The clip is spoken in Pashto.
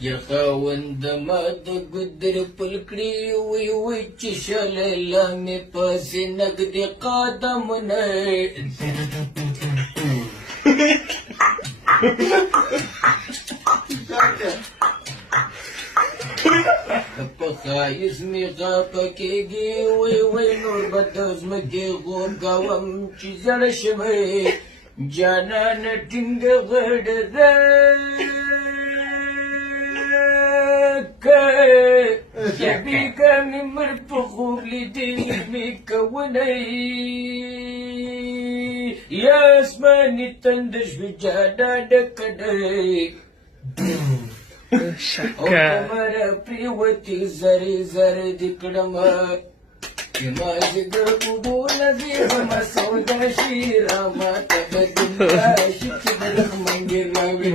يا خاوند ما د ګدر پلکړي وي وي چې شلله مې پسې نږدې قدم نه په ښایست مې غاپه کېږي وي وي نور به د ځمکې غورځوم چې زړه شوی جانانه ټینګه غړ ده یبیګه مې مړ په خوب لیدلې مې کولی یا اسماني تندر شوې جاډه ډکه دی او کمره پرېوتې زرې زرې دې کړمه ما جګر اوبونه زیرمه سودا شي راماته به دنیا شي چې د رحمن ګراوي